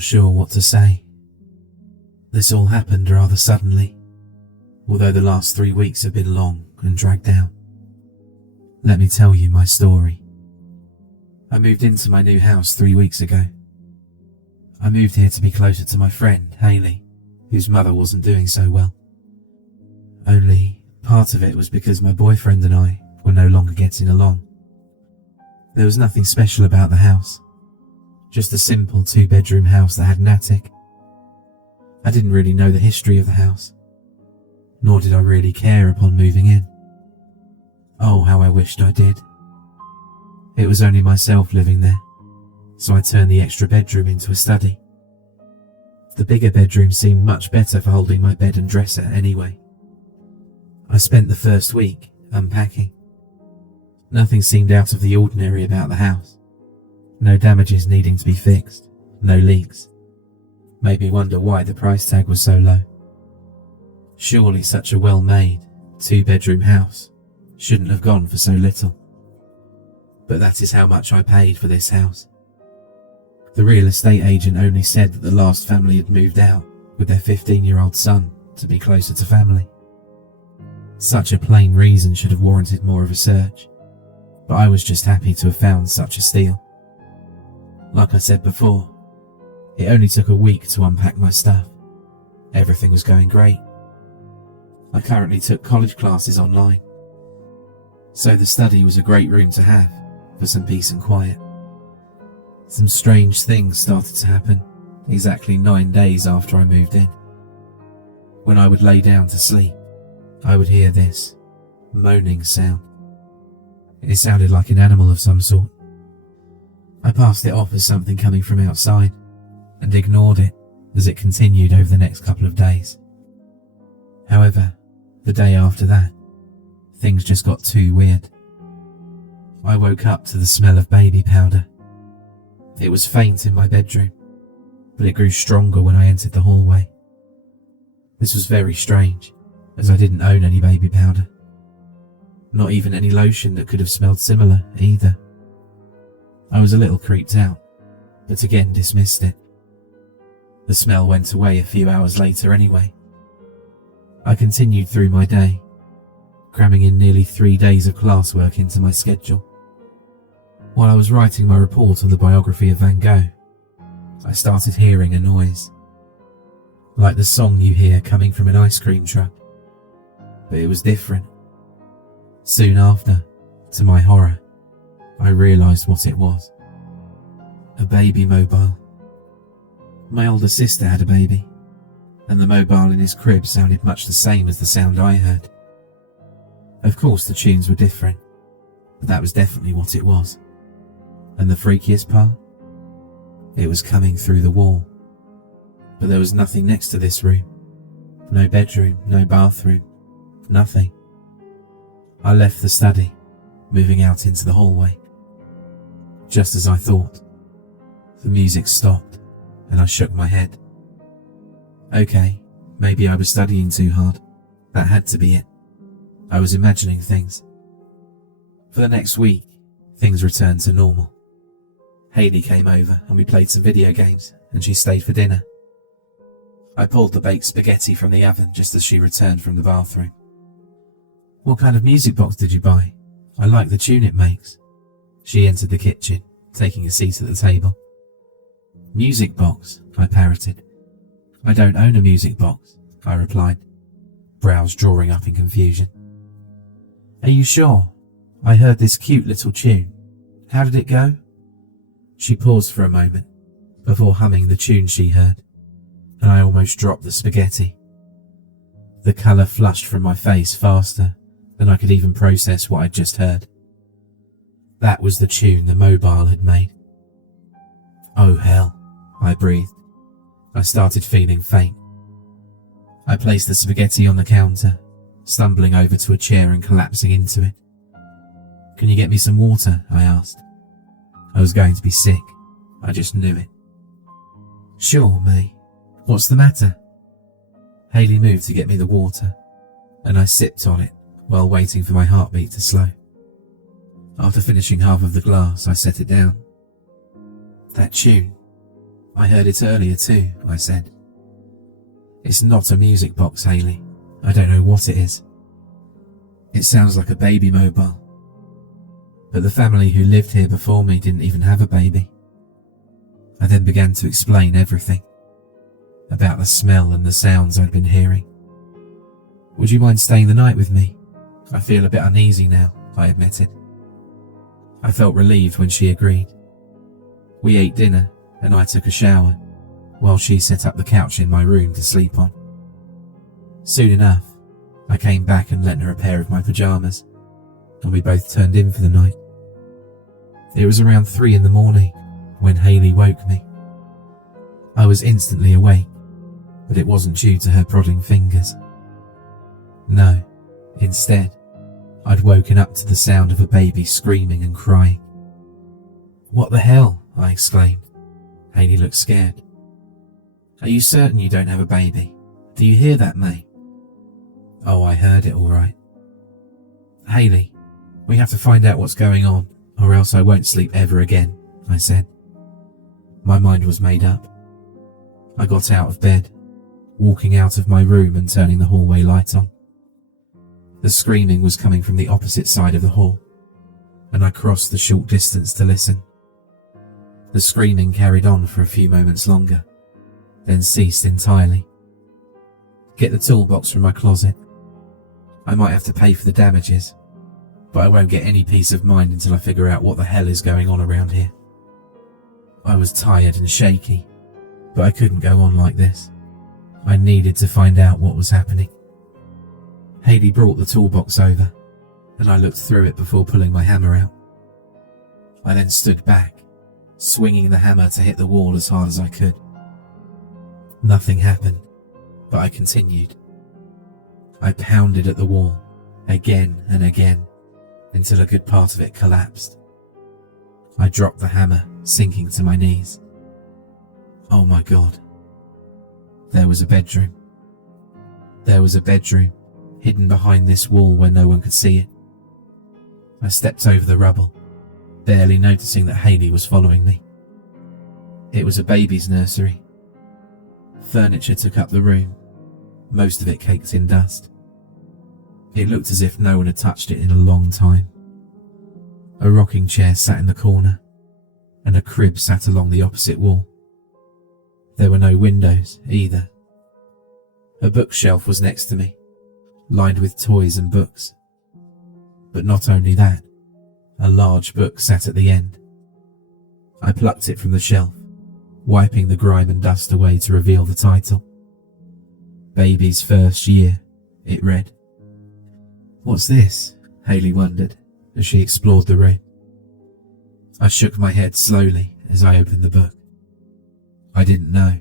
not sure what to say. This all happened rather suddenly, although the last 3 weeks have been long and dragged out. Let me tell you my story. I moved into my new house 3 weeks ago. I moved here to be closer to my friend, Hayley, whose mother wasn't doing so well. Only part of it was because my boyfriend and I were no longer getting along. There was nothing special about the house, just a simple 2-bedroom house that had an attic. I didn't really know the history of the house, nor did I really care upon moving in. Oh, how I wished I did. It was only myself living there, so I turned the extra bedroom into a study. The bigger bedroom seemed much better for holding my bed and dresser anyway. I spent the first week unpacking. Nothing seemed out of the ordinary about the house. No damages needing to be fixed, no leaks. Made me wonder why the price tag was so low. Surely such a well-made 2-bedroom house shouldn't have gone for so little. But that is how much I paid for this house. The real estate agent only said that the last family had moved out with their 15-year-old son to be closer to family. Such a plain reason should have warranted more of a search, but I was just happy to have found such a steal. Like I said before, it only took a week to unpack my stuff. Everything was going great. I currently took college classes online, so the study was a great room to have for some peace and quiet. Some strange things started to happen exactly 9 days after I moved in. When I would lay down to sleep, I would hear this moaning sound. It sounded like an animal of some sort. I passed it off as something coming from outside and ignored it as it continued over the next couple of days. However, the day after that, things just got too weird. I woke up to the smell of baby powder. It was faint in my bedroom, but it grew stronger when I entered the hallway. This was very strange, as I didn't own any baby powder. Not even any lotion that could have smelled similar either. I was a little creeped out, but again dismissed it. The smell went away a few hours later anyway. I continued through my day, cramming in nearly 3 days of classwork into my schedule. While I was writing my report on the biography of Van Gogh, I started hearing a noise, like the song you hear coming from an ice cream truck, but it was different. Soon after, to my horror, I realised what it was. A baby mobile. My older sister had a baby, and the mobile in his crib sounded much the same as the sound I heard. Of course the tunes were different, but that was definitely what it was. And the freakiest part? It was coming through the wall. But there was nothing next to this room. No bedroom, no bathroom, nothing. I left the study, moving out into the hallway. Just as I thought, the music stopped and I shook my head. Okay, maybe I was studying too hard. That had to be it. I was imagining things. For the next week, things returned to normal. Hayley came over and we played some video games, and she stayed for dinner. I pulled the baked spaghetti from the oven just as she returned from the bathroom. What kind of music box did you buy? I like the tune it makes. She entered the kitchen, taking a seat at the table. Music box, I parroted. I don't own a music box, I replied, brows drawing up in confusion. Are you sure? I heard this cute little tune. How did it go? She paused for a moment before humming the tune she heard, and I almost dropped the spaghetti. The colour flushed from my face faster than I could even process what I'd just heard. That was the tune the mobile had made. Oh hell, I breathed. I started feeling faint. I placed the spaghetti on the counter, stumbling over to a chair and collapsing into it. Can you get me some water? I asked. I was going to be sick. I just knew it. Sure, May. What's the matter? Hayley moved to get me the water, and I sipped on it while waiting for my heartbeat to slow. After finishing half of the glass, I set it down. That tune. I heard it earlier too, I said. It's not a music box, Hayley. I don't know what it is. It sounds like a baby mobile. But the family who lived here before me didn't even have a baby. I then began to explain everything. About the smell and the sounds I'd been hearing. Would you mind staying the night with me? I feel a bit uneasy now, I admitted. I felt relieved when she agreed. We ate dinner and I took a shower, while she set up the couch in my room to sleep on. Soon enough, I came back and lent her a pair of my pyjamas, and we both turned in for the night. It was around 3 in the morning when Hayley woke me. I was instantly awake, but it wasn't due to her prodding fingers. No, instead, I'd woken up to the sound of a baby screaming and crying. What the hell? I exclaimed. Hayley looked scared. Are you certain you don't have a baby? Do you hear that, May? Oh, I heard it all right. Hayley, we have to find out what's going on, or else I won't sleep ever again, I said. My mind was made up. I got out of bed, walking out of my room and turning the hallway light on. The screaming was coming from the opposite side of the hall, and I crossed the short distance to listen. The screaming carried on for a few moments longer, then ceased entirely. Get the toolbox from my closet. I might have to pay for the damages, but I won't get any peace of mind until I figure out what the hell is going on around here. I was tired and shaky, but I couldn't go on like this. I needed to find out what was happening. Hayley brought the toolbox over, and I looked through it before pulling my hammer out. I then stood back, swinging the hammer to hit the wall as hard as I could. Nothing happened, but I continued. I pounded at the wall, again and again, until a good part of it collapsed. I dropped the hammer, sinking to my knees. Oh my God. There was a bedroom. There was a bedroom, hidden behind this wall where no one could see it. I stepped over the rubble, barely noticing that Hayley was following me. It was a baby's nursery. Furniture took up the room, most of it caked in dust. It looked as if no one had touched it in a long time. A rocking chair sat in the corner, and a crib sat along the opposite wall. There were no windows either. A bookshelf was next to me, lined with toys and books. But not only that, a large book sat at the end. I plucked it from the shelf, wiping the grime and dust away to reveal the title. Baby's First Year, it read. What's this? Hayley wondered as she explored the room. I shook my head slowly as I opened the book. I didn't know.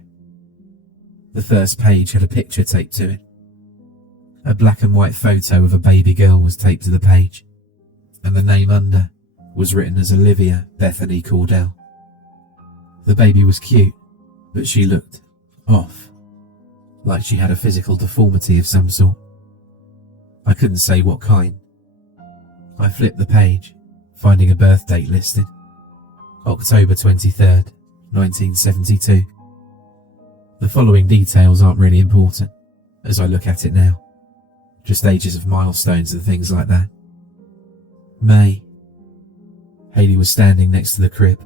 The first page had a picture taped to it. A black and white photo of a baby girl was taped to the page, and the name under was written as Olivia Bethany Cordell. The baby was cute, but she looked off, like she had a physical deformity of some sort. I couldn't say what kind. I flipped the page, finding a birth date listed. October 23rd, 1972. The following details aren't really important, as I look at it now. Just ages of milestones and things like that. May. Hayley was standing next to the crib,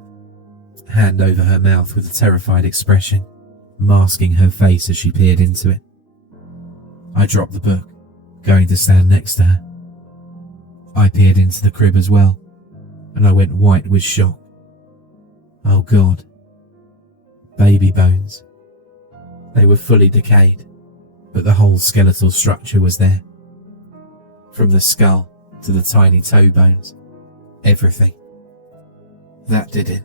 hand over her mouth with a terrified expression, masking her face as she peered into it. I dropped the book, going to stand next to her. I peered into the crib as well, and I went white with shock. Oh God. Baby bones. They were fully decayed, but the whole skeletal structure was there. From the skull to the tiny toe bones. Everything. That did it.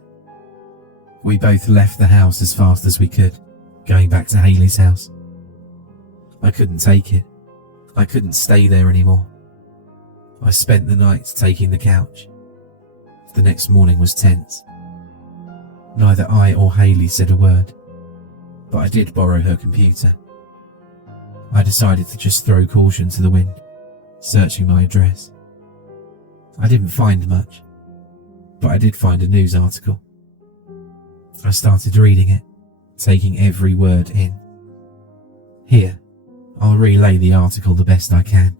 We both left the house as fast as we could, going back to Hayley's house. I couldn't take it. I couldn't stay there anymore. I spent the night taking the couch. The next morning was tense. Neither I or Hayley said a word, but I did borrow her computer. I decided to just throw caution to the wind, searching my address. I didn't find much, but I did find a news article. I started reading it, taking every word in. Here, I'll relay the article the best I can.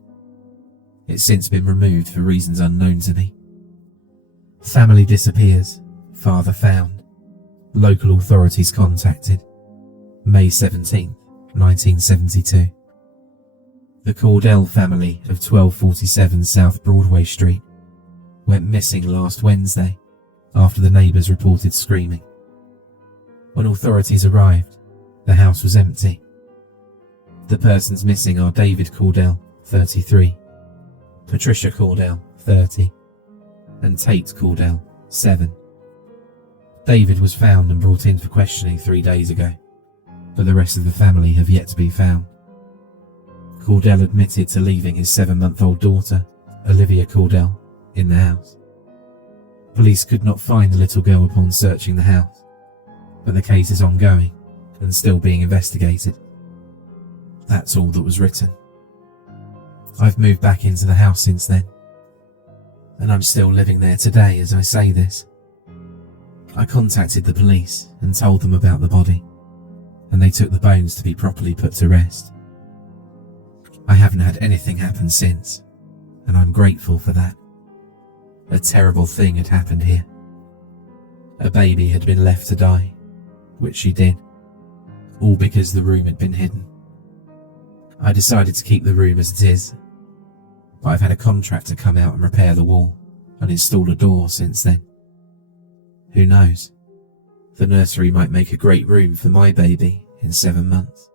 It's since been removed for reasons unknown to me. Family disappears, father found, local authorities contacted. May 17th, 1972. The Cordell family of 1247 South Broadway Street went missing last Wednesday after the neighbours reported screaming. When authorities arrived, the house was empty. The persons missing are David Cordell, 33, Patricia Cordell, 30, and Tate Cordell, 7. David was found and brought in for questioning 3 days ago, but the rest of the family have yet to be found. Cordell admitted to leaving his 7-month-old daughter, Olivia Cordell, in the house. Police could not find the little girl upon searching the house, but the case is ongoing and still being investigated. That's all that was written. I've moved back into the house since then, and I'm still living there today as I say this. I contacted the police and told them about the body, and they took the bones to be properly put to rest. I haven't had anything happen since, and I'm grateful for that. A terrible thing had happened here. A baby had been left to die, which she did, all because the room had been hidden. I decided to keep the room as it is, but I've had a contractor come out and repair the wall and install a door since then. Who knows? The nursery might make a great room for my baby in 7 months.